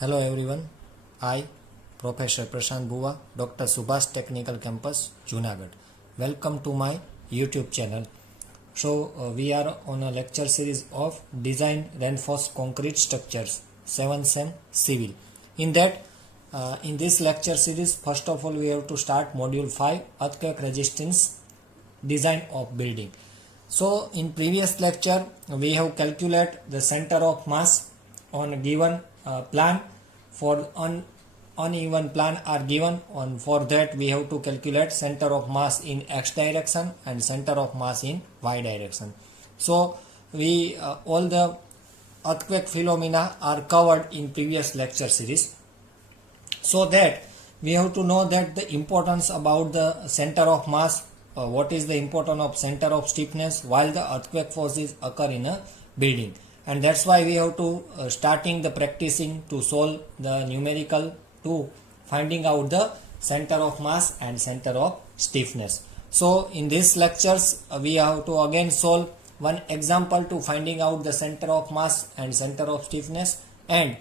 Hello everyone, I, Professor Prashant Bhuva, Dr. Subhash Technical Campus, Junagadh. Welcome to my YouTube channel. We are on a lecture series of Design Reinforced Concrete Structures, 7th Sem Civil. In this lecture series, first of all, we have to start Module 5, Earthquake Resistance Design of Building. So, in previous lecture, we have calculated the center of mass on a given plan. For uneven plan are given, for that we have to calculate center of mass in x direction and center of mass in y direction. So we all the earthquake phenomena are covered in previous lecture series. So that we have to know that the importance about the center of mass, what is the importance of center of stiffness while the earthquake forces occur in a building. And that's why we have to starting the practicing to solve the numerical to finding out the center of mass and center of stiffness. So in these lectures we have to again solve one example to finding out the center of mass and center of stiffness, and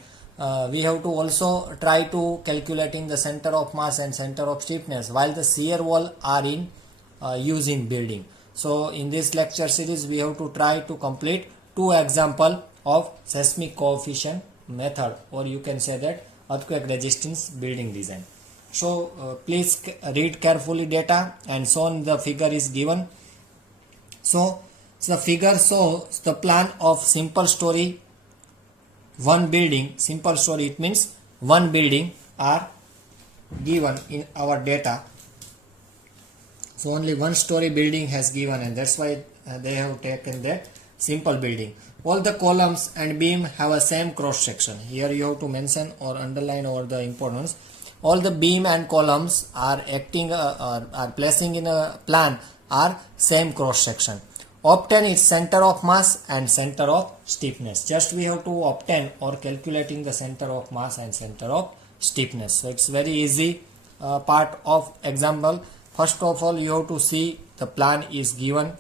we have to also try to calculating the center of mass and center of stiffness while the shear wall are in use in building. So in this lecture series we have to try to complete two example of seismic coefficient method, or you can say that earthquake resistance building design. So please read carefully data, and shown the figure is given. So the figure shows the plan of simple story one building. Simple story, it means one building are given in our data. So only one story building has given, and that's why they have taken that simple building. All the columns and beam have a same cross section. Here you have to mention or underline over the importance. All the beam and columns are acting are placing in a plan are same cross section. Obtain its center of mass and center of stiffness. Just we have to obtain or calculating the center of mass and center of stiffness. So it's very easy part of example. First of all, you have to see the plan is given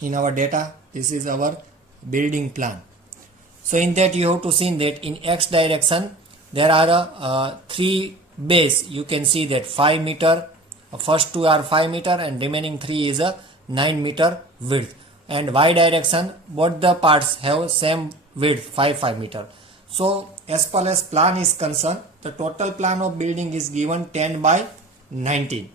in our data. This is our building plan. So in that you have to see that in x direction there are three base. You can see that 5 meter, first two are 5 meter and remaining 3 is a 9 meter width, and y direction both the parts have same width 5 meter. So as far as plan is concerned, the total plan of building is given 10 by 19.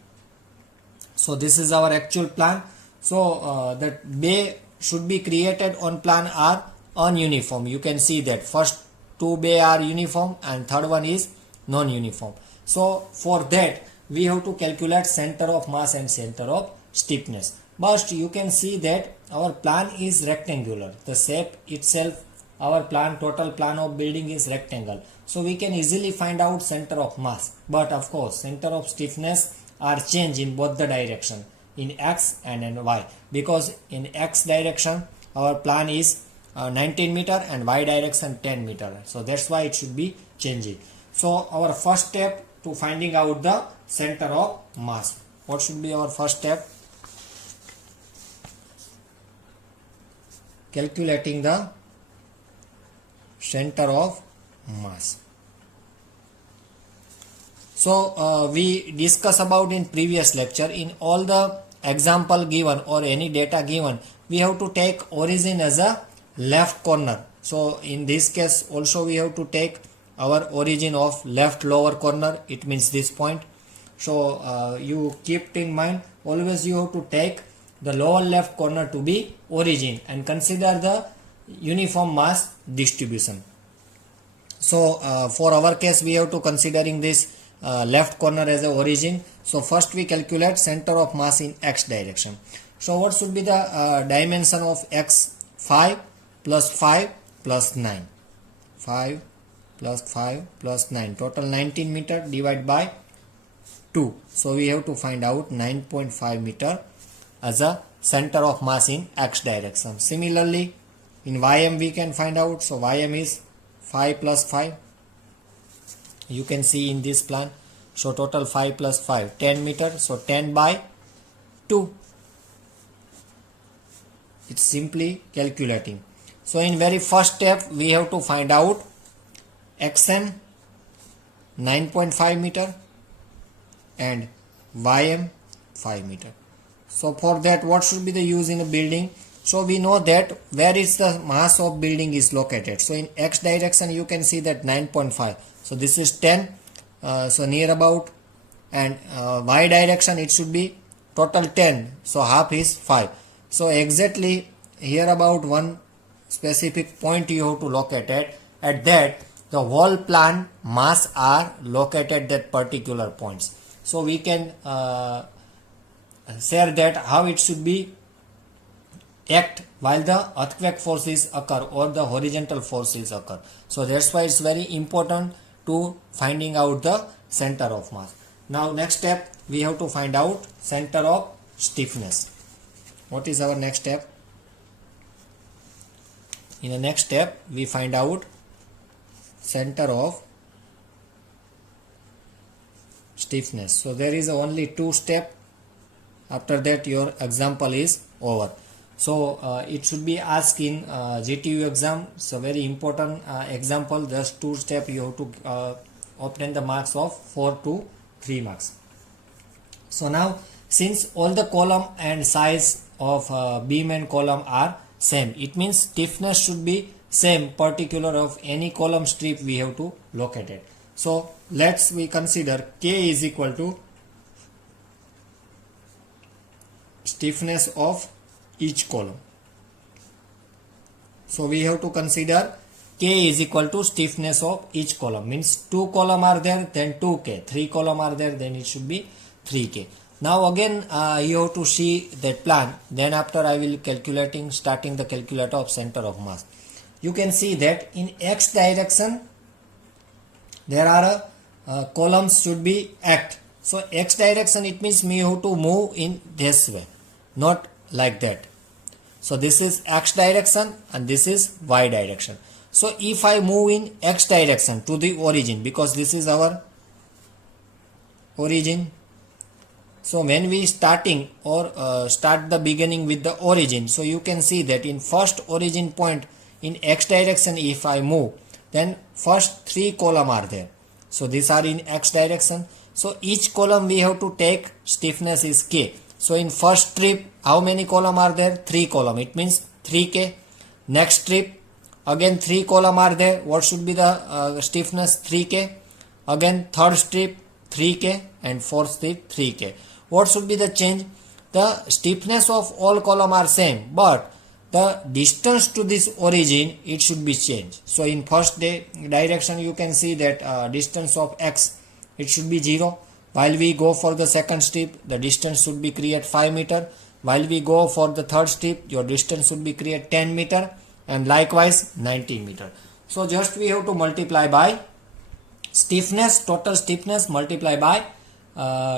So this is our actual plan. So that bay should be created on plan are ununiform. You can see that first two bay are uniform and third one is non-uniform. So for that we have to calculate center of mass and center of stiffness. But you can see that our plan is rectangular. The shape itself, our plan, total plan of building is rectangle. So we can easily find out center of mass. But of course center of stiffness are changed in both the direction, in x and in y, because in x direction our plan is 19 meter and y direction 10 meter. So that's why it should be changing. So our first step to finding out the center of mass. What should be our first step? Calculating the center of mass. So we discussed about in previous lecture, in all the example given or any data given, we have to take origin as a left corner. So in this case also we have to take our origin of left lower corner. It means this point. So you keep in mind, always you have to take the lower left corner to be origin and consider the uniform mass distribution. So for our case we have to considering this left corner as a origin. So first we calculate center of mass in x direction. So what should be the dimension of x? 5 plus 5 plus 9. 5 plus 5 plus 9. Total 19 meter divided by 2. So we have to find out 9.5 meter as a center of mass in x direction. Similarly in ym we can find out. So ym is 5 plus 5. You can see in this plan. So total 5 plus 5, 10 meter. So 10 by 2. It's simply calculating. So in very first step we have to find out XM 9.5 meter and YM 5 meter. So for that, what should be the use in a building? So we know that where is the mass of building is located. So in X direction you can see that 9.5. So this is 10. So near about, and Y direction it should be total 10. So half is 5. So exactly here about one specific point you have to locate at that the whole plan mass are located at that particular points. So we can share that how it should be act while the earthquake forces occur or the horizontal forces occur. So that's why it's very important to finding out the center of mass. Now next step, we have to find out center of stiffness. What is our next step? In the next step, we find out center of stiffness. So there is only 2 steps. After that your example is over. So it should be asked in GTU exam. It's a very important example. Just 2 steps you have to obtain the marks of 4 to 3 marks. So now since all the column and size of beam and column are same, it means stiffness should be same particular of any column strip we have to locate it. So let's we consider K is equal to stiffness of each column. So we have to consider K is equal to stiffness of each column. Means 2 column are there, then 2K. 3 column are there, then it should be 3K. Now again you have to see that plan. Then after I will starting the calculator of center of mass. You can see that in X direction there are columns should be act. So X direction it means me have to move in this way, not like that. So this is X direction and this is Y direction. So if I move in X direction to the origin, because this is our origin. So when we starting or start the beginning with the origin, so you can see that in first origin point in X direction if I move, then first 3 column are there. So these are in X direction. So each column we have to take stiffness is K. So in first strip, how many column are there? 3 column. It means 3K. Next strip, again 3 column are there. What should be the stiffness? 3K. Again third strip, 3K, and fourth strip, 3K. What should be the change? The stiffness of all column are same, but the distance to this origin, it should be changed. So in first direction, you can see that distance of X, it should be 0. While we go for the second strip, the distance should be create 5 meter. While we go for the third strip, your distance should be create 10 meter, and likewise 90 meter. So just we have to multiply by stiffness, total stiffness, multiply by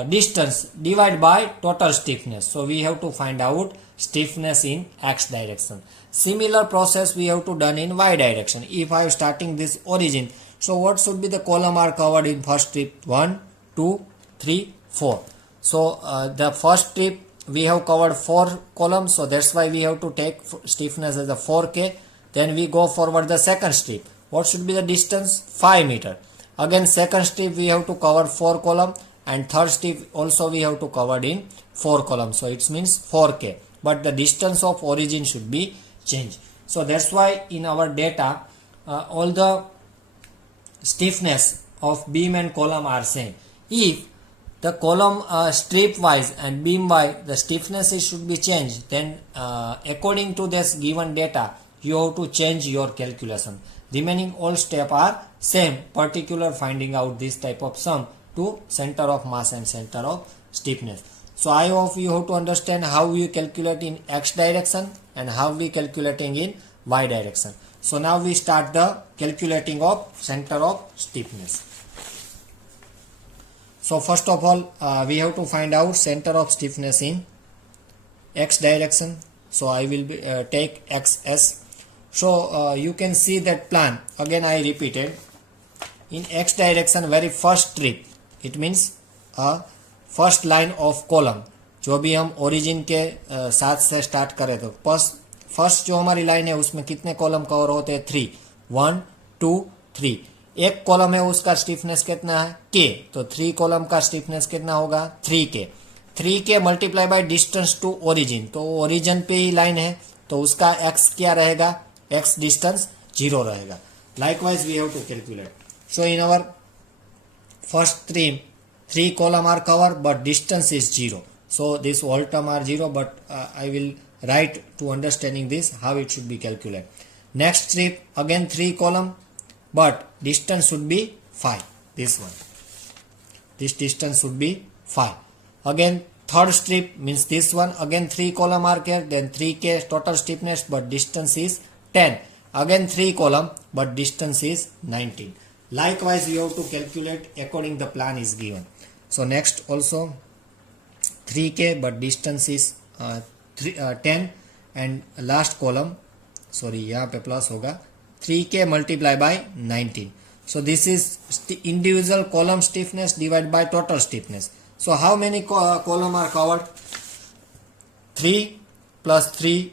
distance, divide by total stiffness. So we have to find out stiffness in X direction. Similar process we have to done in Y direction. If I am starting this origin, so what should be the column are covered in first strip? 1, 2, 3, 4. So the first strip we have covered 4 columns, so that's why we have to take stiffness as a 4K. Then we go forward the second strip. What should be the distance? 5 meter. Again second strip we have to cover 4 column, and third strip also we have to cover in 4 columns. So it means 4K. But the distance of origin should be changed. So that's why in our data all the stiffness of beam and column are same. If the column strip wise and beam wise the stiffness should be changed, then according to this given data you have to change your calculation. Remaining all step are same, particular finding out this type of sum to center of mass and center of stiffness. So I hope you have to understand how we calculate in X direction and how we calculating in Y direction. So now we start the calculating of center of stiffness. So first of all we have to find out center of stiffness in X direction. So I will take XS. So you can see that plan. Again I repeated. In X direction very first strip, it means first line of column, जो भी हम origin के साथ से start करें तो first जो हमारी लाइन है उसमें कितने कॉलम कवर होते हैं? 3, 1, 2, 3. एक कॉलम है उसका स्टिफनेस कितना है के, तो 3 कॉलम का स्टिफनेस कितना होगा 3K। 3K multiply by distance to origin, तो ओरिजिन पे ही लाइन है तो उसका x क्या रहेगा, x डिस्टेंस 0 रहेगा। Likewise we have to calculate. So in our first stream 3 column are covered but distance is 0, so this all term are 0, but I will write to understanding this how it should be calculated. Next strip again 3 column but distance should be 5, this one, this distance should be 5. Again third strip means this one, again 3 column are here, then 3K total stiffness but distance is 10, again 3 column but distance is 19. Likewise you have to calculate according the plan is given. So next also 3K but distance is 10 and last column, sorry यहाँ पे plus होगा 3K multiply by 19. So this is individual column stiffness divided by total stiffness. So how many column are covered? 3 plus 3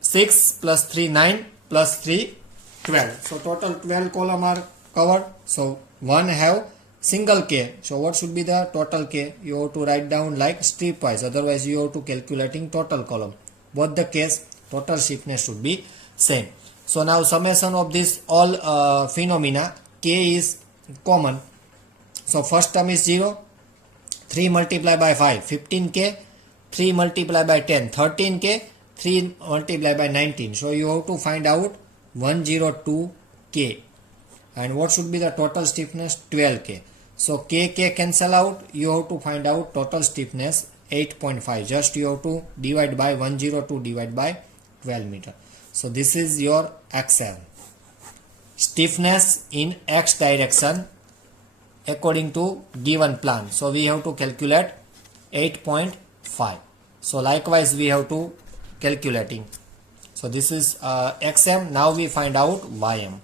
6 plus 3 9 plus 3 12. So total 12 column are covered. So one have single K. So what should be the total K? You have to write down like strip wise, otherwise you have to calculating total column. Both the case total stiffness should be same. So now summation of this all phenomena, K is common. So first term is 0, 3 multiplied by 5 15K, 3 multiplied by 10 13K, 3 multiplied by 19. So you have to find out 102K. And what should be the total stiffness? 12K. So K cancel out, you have to find out total stiffness 8.5. Just you have to divide by 102 divided by 12 meter. So this is your XL. Stiffness in X direction according to given plan. So we have to calculate 8.5. So likewise we have to calculating. So this is XM. Now we find out YM.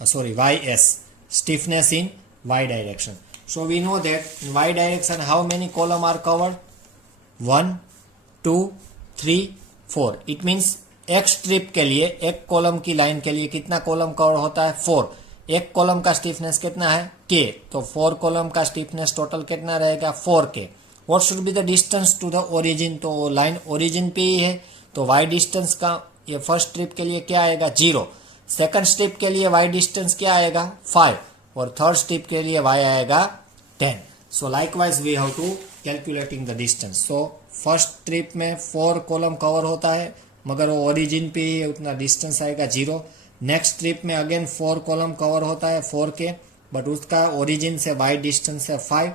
YS. Stiffness in Y direction. So we know that in Y direction how many column are covered? 1, 2, 3, 4. It means एक strip के लिए, एक column की line के लिए कितना column cover होता है? 4. एक कॉलम का स्टिफनेस कितना है? K. तो 4 कॉलम का स्टिफनेस टोटल कितना रहेगा? 4K. What should be the distance to the origin? तो लाइन ओरिजिन पे ही है, तो y डिस्टेंस का ये फर्स्ट स्ट्रिप के लिए क्या आएगा? 0. सेकंड स्ट्रिप के लिए y डिस्टेंस क्या आएगा? 5. और थर्ड स्ट्रिप के लिए y आएगा 10. So likewise we have to calculating the distance. So first strip में 4 कॉलम कवर होता है, मगर वो ओरिजिन पे ही उतना डिस्टेंस आएगा 0. नेक्स्ट स्ट्रिप में अगेन 4 कॉलम कवर होता है 4K, बट उसका ओरिजिन से y डिस्टेंस है 5.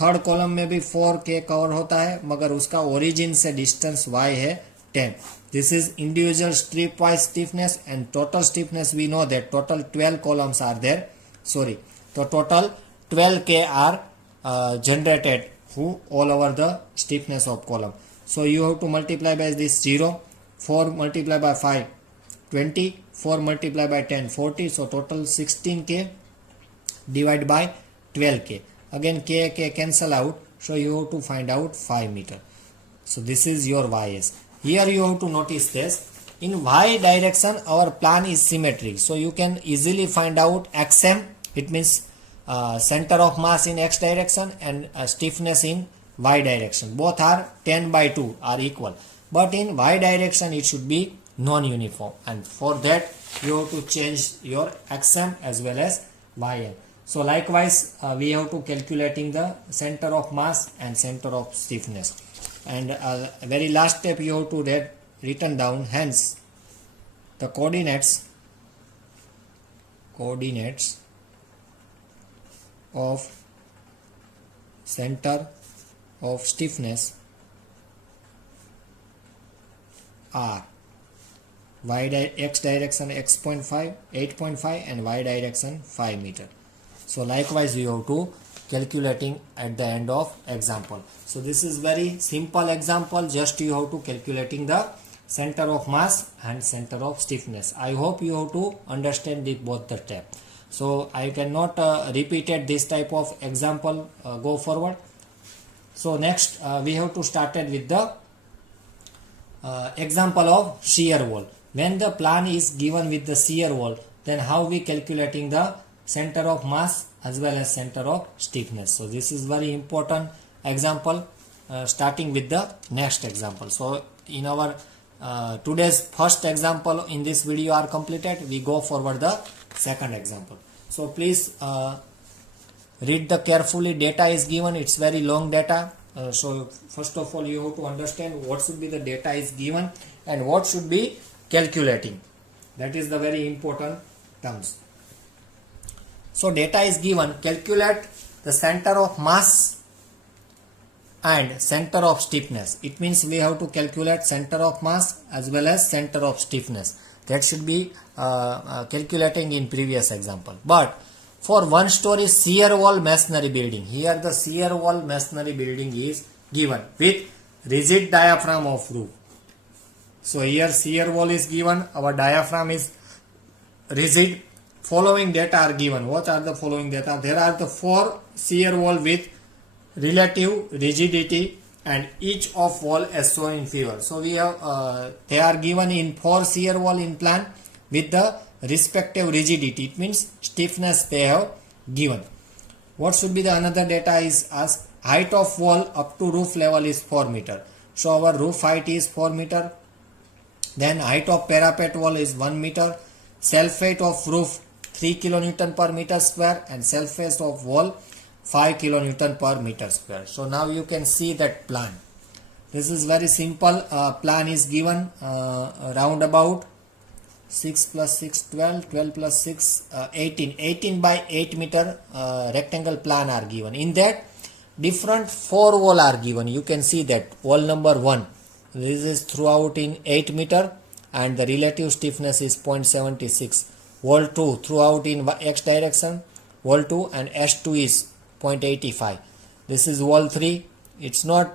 थर्ड कॉलम में भी 4K कवर होता है, मगर उसका ओरिजिन से डिस्टेंस y है 10. This is individual strip wise stiffness, and total stiffness we know that total 12 columns are there. So total 12K are generated all over the stiffness of column. So you have to multiply by this 0. 4 multiplied by 5 20, 4 multiplied by 10 40. So total 16K divided by 12K. Again K cancel out, so you have to find out 5 meter. So this is your YS. Here you have to notice this. In Y direction our plan is symmetric, so you can easily find out XM. It means center of mass in X direction and stiffness in Y direction. Both are 10 by 2 are equal. But in Y direction it should be non-uniform, and for that you have to change your XM as well as YM. So likewise we have to calculating the center of mass and center of stiffness. And very last step you have to written down, hence the coordinates of center of stiffness are X direction x.5 8.5 and Y direction 5 meter. So likewise you have to calculating at the end of example. So this is very simple example, just you have to calculating the center of mass and center of stiffness. I hope you have to understand both the step. So I cannot repeat it this type of example go forward. So next we have to start it with the example of shear wall. When the plan is given with the shear wall, then how we calculating the center of mass as well as center of stiffness. So this is very important example, starting with the next example. So in our today's first example in this video are completed, we go forward the second example. So please read the carefully. Data is given, it's very long data. So first of all you have to understand what should be the data is given and what should be calculating. That is the very important terms. So data is given, calculate the center of mass and center of stiffness. It means we have to calculate center of mass as well as center of stiffness. That should be calculating in previous example. But for one story shear wall masonry building, here the shear wall masonry building is given with rigid diaphragm of roof. So here shear wall is given, our diaphragm is rigid. Following data are given. What are the following data? There are the 4 shear wall with relative rigidity and each of wall as shown in figure. So we have they are given in 4 shear wall in plan with the respective rigidity. It means stiffness they have given. What should be the another data is asked. Height of wall up to roof level is 4 meter. So our roof height is 4 meter. Then height of parapet wall is 1 meter. Self weight of roof 3 kilonewton per meter square and self weight of wall 5 kilonewton per meter square. So now you can see that plan. This is very simple. Plan is given roundabout 6 plus 6 12, 12 plus 6 18 by 8 meter rectangle plan are given. In that different 4 wall are given. You can see that wall number 1, this is throughout in 8 meter and the relative stiffness is 0.76. Wall 2 throughout in x direction, wall 2 and S2 is 0.85. This is wall 3. It's not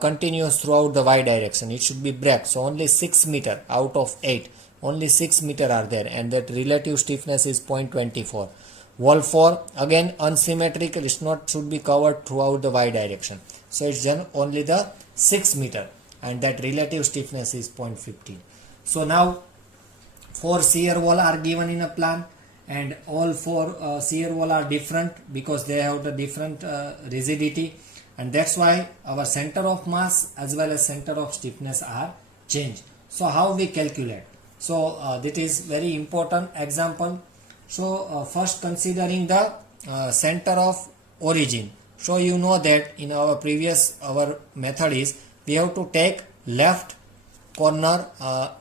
continuous throughout the y direction. It should be break. So only 6 meter out of 8. Only 6 meter are there and that relative stiffness is 0.24. Wall 4 again unsymmetrical. It's not should be covered throughout the y direction. So it's then only the 6 meter and that relative stiffness is 0.15. So now 4 shear wall are given in a plan and all 4 shear wall are different because they have the different rigidity, and that's why our center of mass as well as center of stiffness are changed. So how we calculate? So that is very important example. So first considering the center of origin. So you know that in our previous our method is we have to take left corner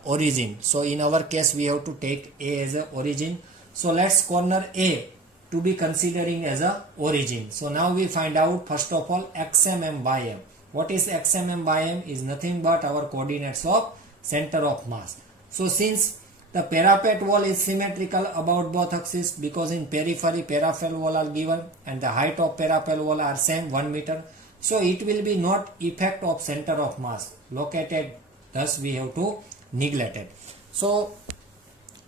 origin. So in our case we have to take A as a origin. So let's corner A to be considering as a origin. So now we find out first of all xmm by m. What is xmm by m? Is nothing but our coordinates of center of mass. So since the parapet wall is symmetrical about both axes because in periphery parapet wall are given and the height of parapet wall are same 1 meter. So it will be not effect of center of mass located, thus we have to neglect it. So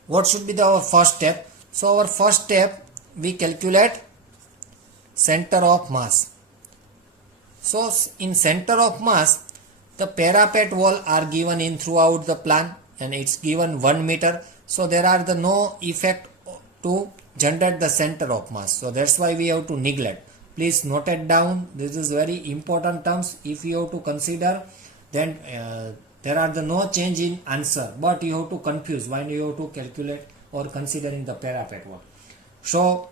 what should be our first step? So our first step we calculate center of mass. So in center of mass the parapet wall are given in throughout the plan and it's given 1 meter. So there are the no effect to generate the center of mass. So that's why we have to neglect. Please note it down. This is very important terms. If you have to consider, then there are the no change in answer, but you have to confuse when you have to calculate or considering the parapet wall. So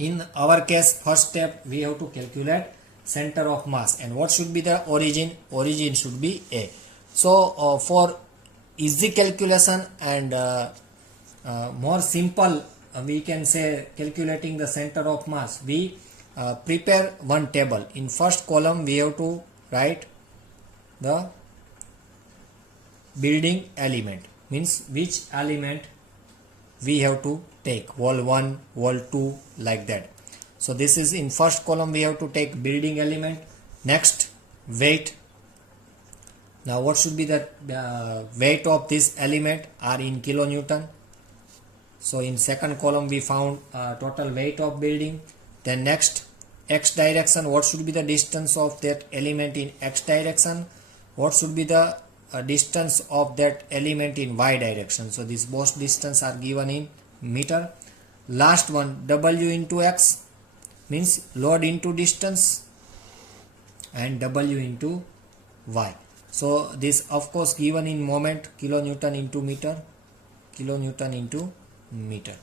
in our case first step we have to calculate center of mass and what should be the origin? Origin should be A. So for easy calculation and more simple we can say calculating the center of mass, we prepare one table. In first column we have to write the building element, means which element we have to take, wall 1, wall 2, like that. So this is in first column we have to take building element. Next weight. Now what should be the weight of this element are in kilonewton. So in second column we found total weight of building. Then next x direction, what should be the distance of that element in x direction, what should be the distance of that element in y direction. So these both distance are given in meter. Last one W into X means load into distance, and W into Y. So this of course given in moment, kilonewton into meter, kilonewton into meter.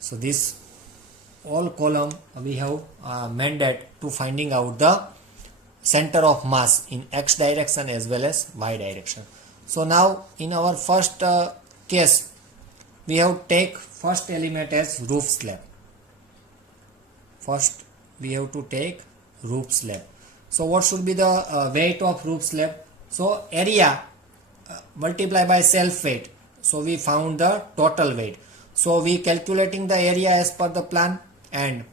So this all column we have mandate to finding out the center of mass in X direction as well as Y direction. So now in our first case, we have take first element as roof slab. First we have to take roof slab. So what should be the weight of roof slab? So area multiply by self weight. So we found the total weight. So we calculating the area as per the plan, and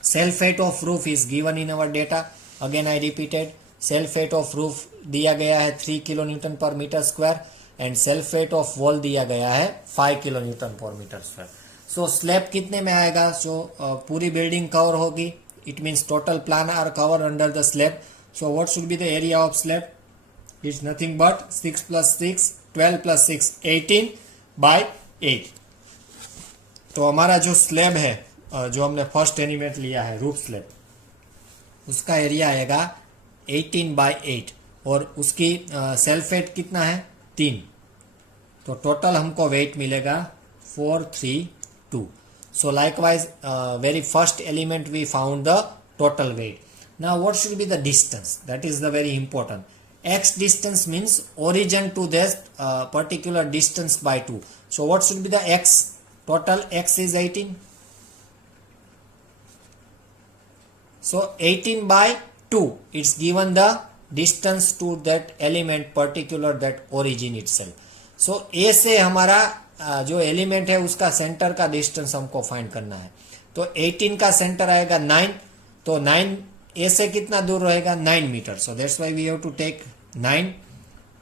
self weight of roof is given in our data. Again I repeated, self weight of roof दिया गया है 3 kilonewton पर metre square, and self weight of wall दिया गया है 5 kilonewton पर metre square. सो slab कितने में आएगा? सो पूरी बिल्डिंग कवर होगी, it means total plan are cover under the slab. So what should be the area of slab? It's nothing but 6 + 6 12 + 6 18/8. तो हमारा जो स्लैब है, जो हमने फर्स्ट एलिमेंट लिया है रूफ स्लैब, उसका एरिया आएगा 18/8 और उसकी सेल्फ वेट कितना है? 3. तो टोटल हमको वेट मिलेगा 432. So likewise very first element we found the total weight. Now what should be the distance? That is the very important. X distance means origin to this particular distance by 2. So what should be the X? Total X is 18. So 18/2, it's given the distance to that element particular, that origin itself. So A से हमारा जो element है उसका centre का distance हमको find करना है. तो 18 का सेंटर आएगा 9, तो 9 A से कितना दूर रहेगा? 9 metre. So that's why we have to take 9.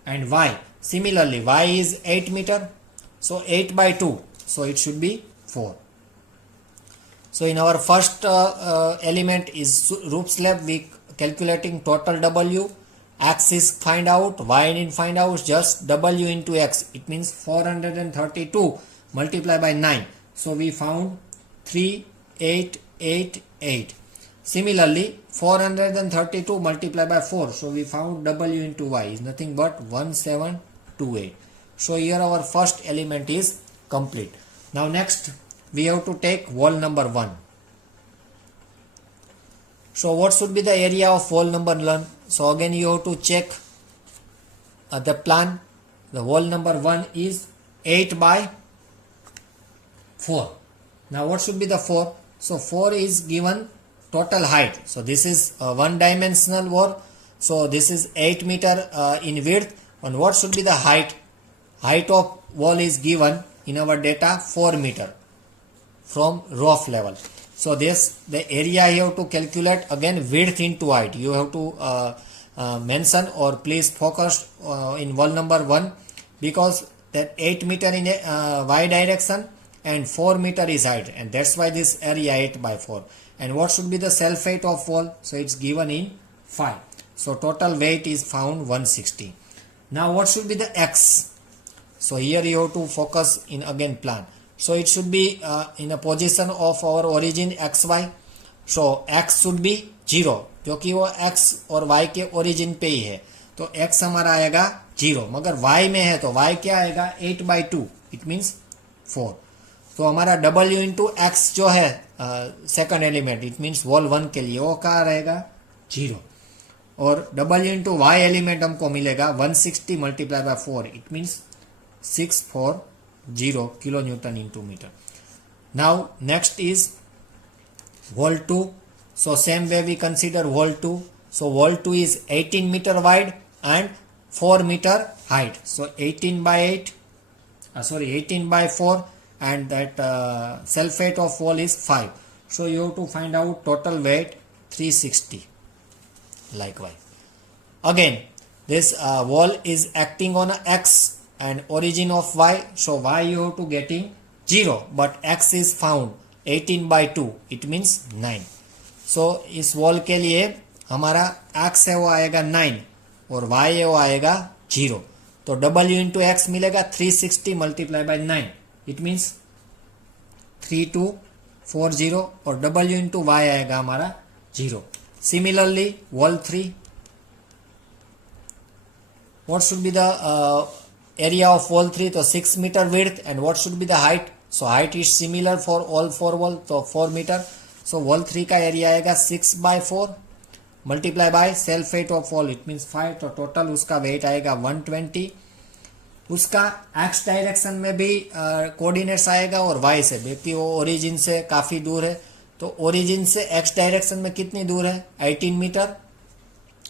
And Y similarly, Y is 8 metre, so 8/2, so it should be 4. So in our first element is roof slab, we calculating total W. X is find out, Y in find out, just W into X. It means 432 multiply by 9. So we found 3888. Similarly, 432 multiply by 4. So we found W into Y is nothing but 1728. So here our first element is complete. Now next we have to take wall number 1. So what should be the area of wall number 1? So again you have to check the plan. The wall number 1 is 8/4. Now what should be the 4? So 4 is given total height. So this is a one dimensional wall. So this is 8 meter in width. And what should be the height? Height of wall is given in our data 4 meter from roof level. So this the area you have to calculate, again width into height. You have to mention or please focus in wall number 1, because that 8 meter in y direction and 4 meter is height, and that's why this area 8/4. And what should be the self weight of wall? So it's given in 5. So total weight is found 160. Now what should be the X? So here you have to focus in again plan. So it should be in a position of our origin XY. So X should be 0, क्योंकि वो X और Y के origin पे ही है. तो X हमारा आएगा 0, मगर Y में है तो Y क्या आएगा? 8/2. It means 4. तो हमारा W इंटू X जो है second element, it means wall 1 के लिए, वो क्या रहेगा? 0. और W इंटू Y एलिमेंट हमको मिलेगा 160 multiplied by 4. It means 640 kilonewton into meter. Now next is wall 2. So same way we consider wall 2. So wall 2 is 18 meter wide and 4 meter height. So 18/4, and that self weight of wall is 5. So you have to find out total weight 360. Likewise, again this wall is acting on a X and origin of Y. So Y you have to getting 0, but X is found 18/2. It means 9. So इस wall के लिए हमारा X है वो आएगा 9 और Y है वो आएगा 0. तो W इंटू एक्स मिलेगा 360 मल्टीप्लाई बाय 9, इट मीन्स 3240, और W इंटू वाई आएगा हमारा 0. Similarly wall 3, what should be the area of wall 3? तो 6 meter width, and what should be the height? So height is similar for all 4 wall, तो 4 meter. So wall 3 का area आएगा 6/4 multiply by self weight of wall, it means 5, तो total उसका wait आएगा 120. उसका x direction में भी coordinates आएगा और वाई से, व्यक्ति वो ओरिजिन से काफी दूर है, तो ओरिजिन से एक्स डायरेक्शन में कितनी दूर है 18 मीटर,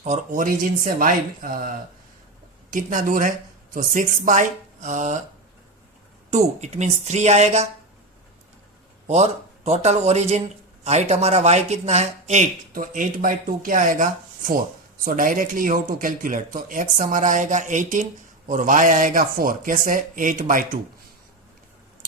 और ओरिजिन से वाई कितना दूर है, तो 6/2, इट मीन्स 3 आएगा, और टोटल ओरिजिन हाइट हमारा वाई कितना है 8, तो 8/2 क्या आएगा 4. So directly you have to calculate, तो एक्स हमारा आएगा 18 और वाई आएगा 4, कैसे 8/2.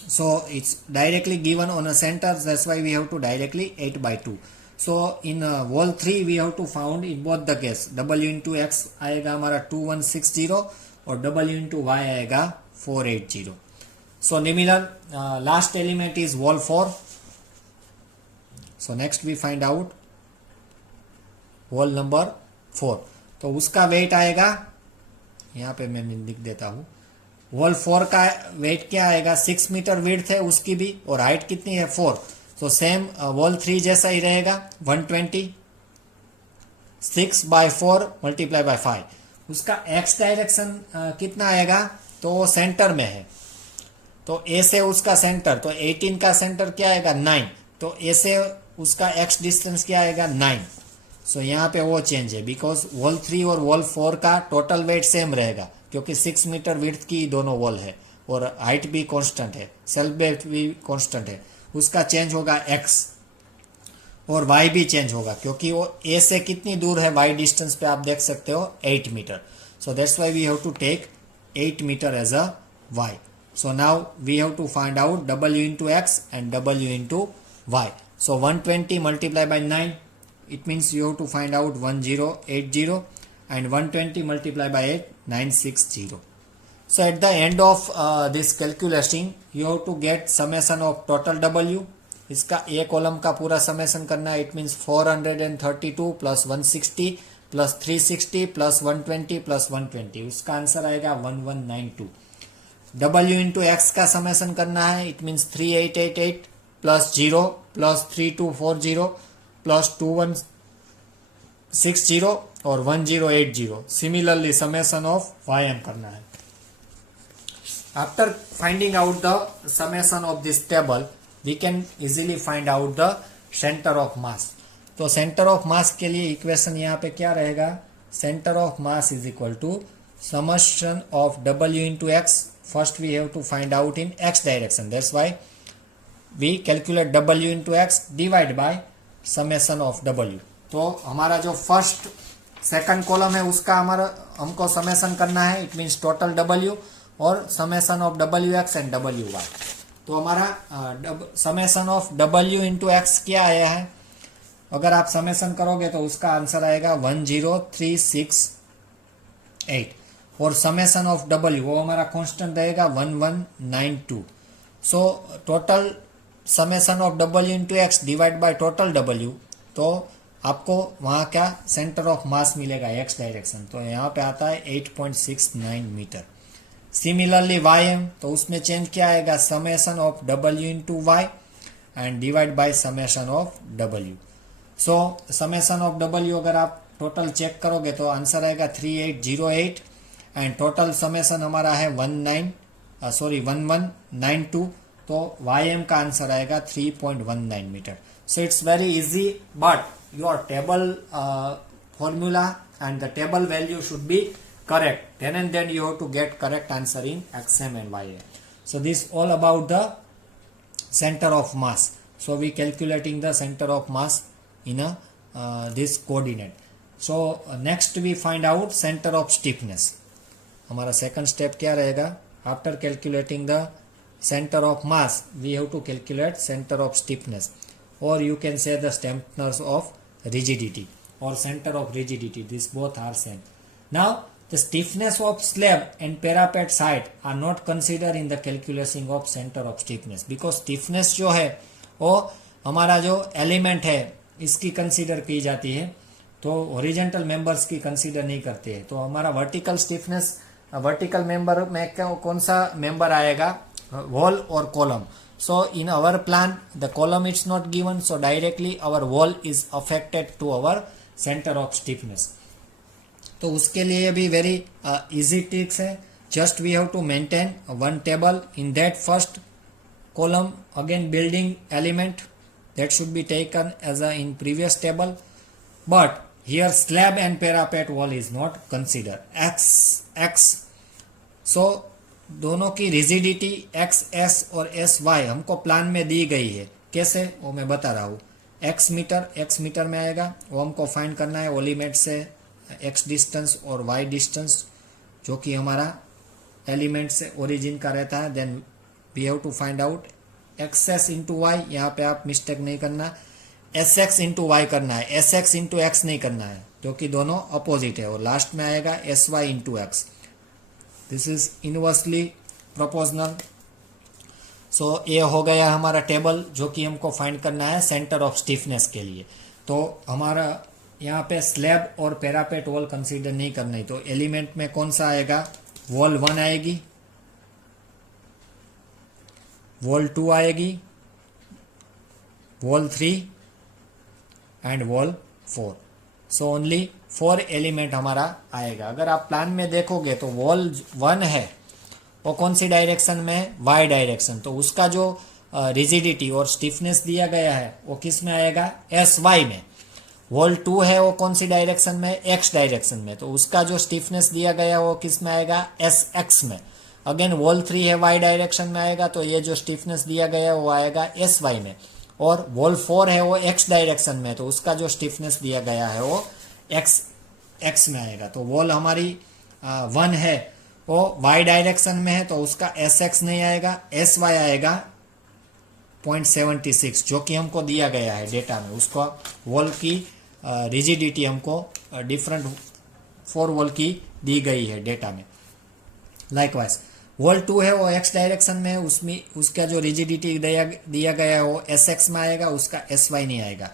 So it's directly given on a centre, that's why we have to directly 8/2. So in wall 3 we have to found in both the case, W into x आएगा हमारा 2160 और W into Y आएगा 480. So निमिलर last element is wall 4. So next we find out wall number 4. तो उसका wait आएगा, यहां पे मैं लिख देता हूं, वॉल 4 का वेट क्या आएगा 6 मीटर विड्थ है उसकी भी, और हाइट कितनी है 4, तो सेम वॉल 3 जैसा ही रहेगा 120, 6/4 मल्टीप्लाई बाय 5. उसका एक्स डायरेक्शन कितना आएगा, तो वो सेंटर में है, तो ए से उसका सेंटर, तो 18 का सेंटर क्या आएगा 9, तो ए से उसका एक्स डिस्टेंस क्या आएगा 9. सो यहाँ पे वो चेंज है, बिकॉज वॉल 3 और वॉल 4 का टोटल वेट सेम रहेगा, क्योंकि 6 मीटर विड्थ की दोनों वॉल है, और हाइट भी कांस्टेंट है, सेल्फ वेट भी कांस्टेंट है. उसका चेंज होगा एक्स, और वाई भी चेंज होगा, क्योंकि वो ए से कितनी दूर है वाई डिस्टेंस पे आप देख सकते हो 8 metre. So that's why we have to take 8 metre as a y. So now we have to find out W into X and W into Y. So 120 multiplied by 9, it means you have to find out 1080, and 120 multiplied by 8, 960. So at the end of this calculation, you have to get summation of total W. इसका A column का पूरा summation करना है, it means 432 plus 160 plus 360 plus 120 plus 120. उसका answer आएगा 1192. W into x का summation करना है, इट मीन्स 3888 प्लस 0 प्लस 3240 प्लस 2160 और 1080. Similarly summation of y m करना है. After finding out the summation of this table, we can easily find out the centre of mass. तो सेंटर ऑफ मास के लिए इक्वेशन यहाँ पे क्या रहेगा, centre of mass is equal to summation of W into X. First we have to find out in X direction, that's why we calculate W into X divide by summation of W. तो हमारा जो first second column है उसका हमारा हमको summation करना है, इट मीन्स टोटल W और summation of WX and WY. तो हमारा summation of W into X क्या आया है, अगर आप समेशन करोगे तो उसका आंसर आएगा 10368, और समेशन ऑफ W वो हमारा कांस्टेंट रहेगा 1192. So total summation of W into x divide by total W, तो आपको वहां क्या सेंटर ऑफ मास मिलेगा एक्स डायरेक्शन, तो यहाँ पे आता है 8.69 मीटर. सिमिलरली YM, तो उसमें चेंज क्या आएगा, summation of W into y and divide by summation of W. So summation of W अगर आप टोटल चेक करोगे तो आंसर आएगा 3808, एंड टोटल समेशन हमारा है 1192, तो YM का आंसर आएगा 3.19 metre. So it's very easy, but your table formula and the table value should be correct, then and then you have to get correct answer in XM and YM. So this all about the center of mass. So we calculating the center of mass in a this coordinate. So next we find out center of stiffness. हमारा second step क्या रहेगा, after calculating the center of mass we have to calculate center of stiffness, or you can say the stiffness of rigidity or center of rigidity. These both are same. Now the stiffness of slab and parapet side are not considered in the calculation of center of stiffness because stiffness जो है वो हमारा जो element है इसकी consider की जाती है, तो हॉरिजॉन्टल मेंबर्स की कंसीडर नहीं करते हैं। तो हमारा वर्टिकल स्टिफनेस, वर्टिकल मेंबर में कौन सा मेंबर आएगा, वॉल और column. So in our plan the column is not given, so directly our wall is affected to our centre of stiffness. तो उसके लिए भी वेरी इजी ट्रिक्स है। Just we have to maintain one table in that first column, again building element that should be taken as a in previous table, but here slab and parapet wall is not considered x। so दोनों की rigidity XS और SY हमको plan में दी गई है। कैसे वो मैं बता रहा हूँ। x मीटर में आएगा, वो हमको फाइंड करना है एलिमेंट से x डिस्टेंस और y डिस्टेंस जो कि हमारा एलिमेंट से ओरिजिन का रहता है। Then we have to find out XS into Y, यहाँ पे आप मिस्टेक नहीं करना, SX इंटू वाई करना है, SX इंटू एक्स नहीं करना है क्योंकि दोनों अपोजिट है। और लास्ट में आएगा SY into x, this is inversely proportional. So ये हो गया हमारा टेबल जो कि हमको फाइंड करना है सेंटर ऑफ स्टिफनेस के लिए। तो हमारा यहाँ पे स्लैब और पैरापेट वॉल कंसीडर नहीं करना है, तो एलिमेंट में कौन सा आएगा, वॉल 1 आएगी, वॉल 2 आएगी, wall 3 and wall 4। So only 4 element हमारा आएगा। अगर आप प्लान में देखोगे तो वॉल 1 है वो कौन सी डायरेक्शन में, वाई डायरेक्शन, तो उसका जो रिजिडिटी और स्टिफनेस दिया गया है वो किस में आएगा, SY में। वॉल 2 है वो कौन सी डायरेक्शन में, एक्स डायरेक्शन में, तो उसका जो स्टिफनेस दिया गया है वो किस में आएगा, SX में। अगेन वॉल 3 है वाई डायरेक्शन में आएगा, तो ये जो स्टिफनेस दिया गया है वो आएगा SY में। और वॉल 4 है वो एक्स डायरेक्शन में, तो उसका जो स्टिफनेस दिया गया है वो एक्स में आएगा। तो वॉल हमारी 1 है वो वाई डायरेक्शन में है, तो उसका SX नहीं आएगा, SY आएगा 0.76 जो कि हमको दिया गया है डेटा में। उसको वॉल की रिजिडिटी हमको डिफरेंट 4 वॉल की दी गई है डेटा में। लाइकवाइज वॉल 2 है वो एक्स डायरेक्शन में है, उसमें उसका जो रिजिडिटी दिया गया है वो SX में आएगा, उसका SY नहीं आएगा।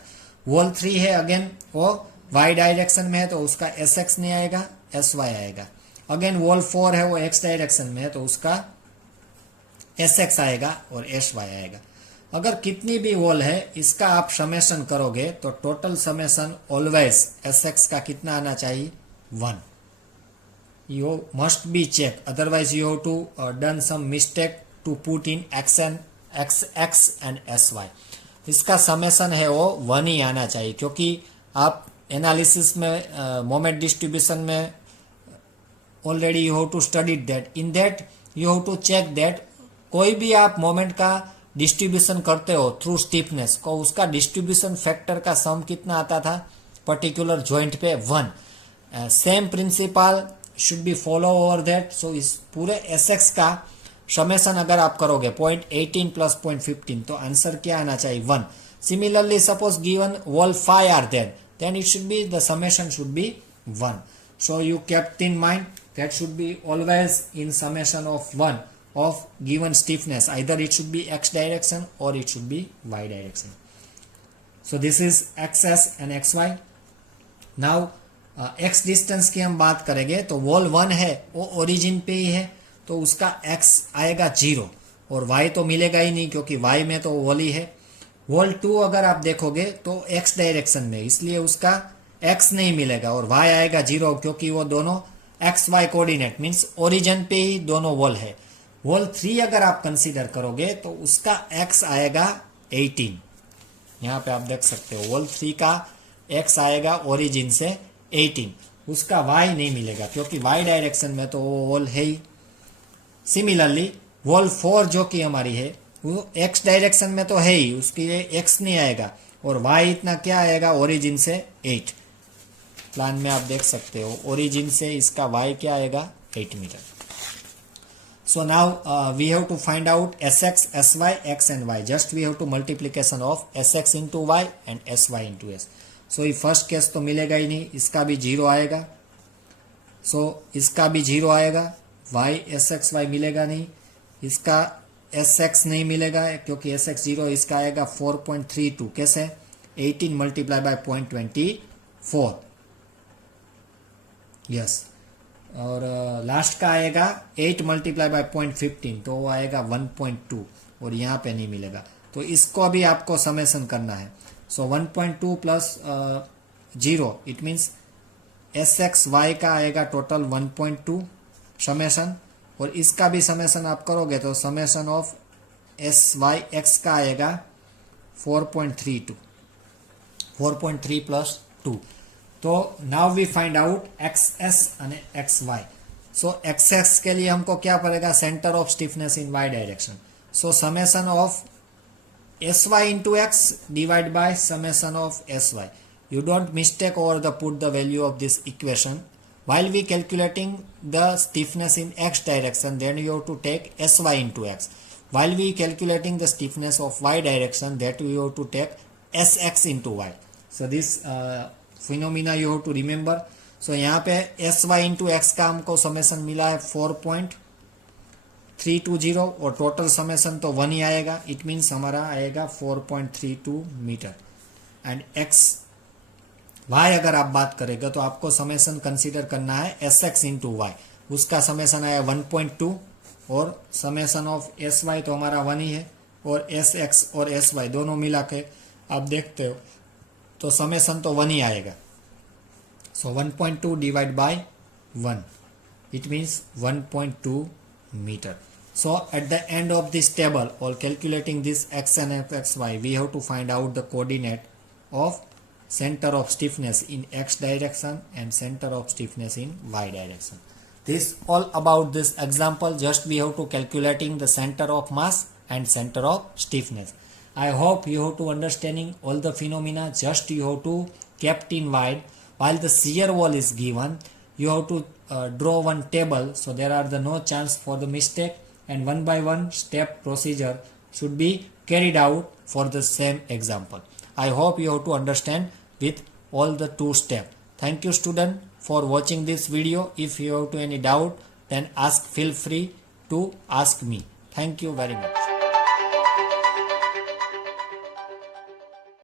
वॉल 3 है अगेन वो वाई डायरेक्शन में है, तो उसका SX नहीं आएगा, SY आएगा। अगेन वॉल 4 है वो एक्स डायरेक्शन में है, तो उसका SX आएगा और SY आएगा। अगर कितनी भी वॉल है इसका आप समेशन करोगे तो टोटल समेशन ऑलवेज SX का कितना आना चाहिए, 1। You must be checked, otherwise you have to done some mistake to put in x and SY। इसका समेशन है वो 1 ही आना चाहिए, क्योंकि आप एनालिसिस में मोमेंट डिस्ट्रीब्यूशन में already you have to study that, in that you have to check that कोई भी आप मोमेंट का डिस्ट्रीब्यूशन करते हो थ्रू स्टिफनेस को, उसका डिस्ट्रीब्यूशन फैक्टर का सम कितना आता था पर्टिकुलर जॉइंट पे, 1। Same principle should be follow over that. So इस पूरे SX का समेशन अगर आप करोगे 0.18 प्लस 0.15 तो आंसर क्या आना चाहिए, 1। Similarly suppose given wall 5 are then it should be the summation should be 1। So you kept in mind that should be always in summation of 1 of given stiffness, either it should be x direction or it should be y direction. So this is XS and XY. Now x distance की हम बात करेंगे तो wall 1 है वो origin पे ही है, तो उसका x आएगा 0 और y तो मिलेगा ही नहीं क्योंकि y में तो वॉल ही है। वॉल 2 अगर आप देखोगे तो x डायरेक्शन में, इसलिए उसका x नहीं मिलेगा और y आएगा 0 क्योंकि वो दोनों X Y coordinate means origin पे ही दोनों वॉल है। वॉल 3 अगर आप कंसीडर करोगे तो उसका x आएगा 18, यहाँ पे आप देख सकते हो वॉल 3 का x आएगा ओरिजिन से 18, उसका y नहीं मिलेगा क्योंकि y डायरेक्शन में तो वो वॉल है ही। सिमिलरली वॉल 4 जो कि हमारी है वो x डायरेक्शन में तो है ही, उसके लिए x नहीं आएगा और y इतना क्या आएगा ओरिजिन से 8। प्लान में आप देख सकते हो ओरिजिन से इसका y क्या आएगा 8 metre. So now we have to find out SX, SY, X and Y. Just we have to multiplication of SX into Y and SY into S. So ये फर्स्ट केस तो मिलेगा ही नहीं, इसका भी 0 आएगा। सो इसका भी 0 आएगा, y sxy मिलेगा नहीं, इसका sx नहीं मिलेगा क्योंकि sx 0, इसका आएगा 4.32। कैसे? 18 मल्टीप्लाई बाय 0.24, यस। और लास्ट का आएगा 8 मल्टीप्लाई बाय 0.15, तो वो आएगा 1.2, और यहाँ पे नहीं मिलेगा। तो इसको भी आपको समेशन करना है। सो 1.2 प्लस 0 इट मीन्स sxy का आएगा टोटल 1.2 समेशन, और इसका भी समेशन आप करोगे तो समेशन ऑफ syx का आएगा 4.32, 4.3 प्लस 2। तो now we find out xs અને xy। सो xx के लिए हमको क्या पड़ेगा? Centre of stiffness in y direction. So summation of sy into x divided by summation of sy. You don't mistake over the put the value of this equation. While we calculating the stiffness in x direction, then you have to take sy into x. While we calculating the stiffness of y direction, that you have to take sx into y. So this phenomena you have to remember. So यहाँ पे sy into x का हमको summation मिला है 4.320, और total summation तो 1 ही आएगा। It means हमारा आएगा 4.32 मीटर। एंड एक्स वाई अगर आप बात करेंगे तो आपको समेशन कंसीडर करना है sx इंटू वाई। उसका समेशन आया 1.2, और समेशन ऑफ sy तो हमारा 1 ही है, और sx और sy दोनों मिला के आप देखते हो तो समेशन तो 1 ही आएगा। सो 1.2 divide by 1, it means 1.2 meter. So at the end of this table, or calculating this x and xy, we have to find out the coordinate of center of stiffness in x direction and center of stiffness in y direction. This all about this example. Just we have to calculating the center of mass and center of stiffness. I hope you have to understanding all the phenomena. Just you have to kept in mind while the shear wall is given, you have to draw one table, so there are the no chance for the mistake, and one by one step procedure should be carried out for the same example. I hope you have to understand with all the 2 steps. Thank you student for watching this video. If you have to any doubt, then feel free to ask me. Thank you very much.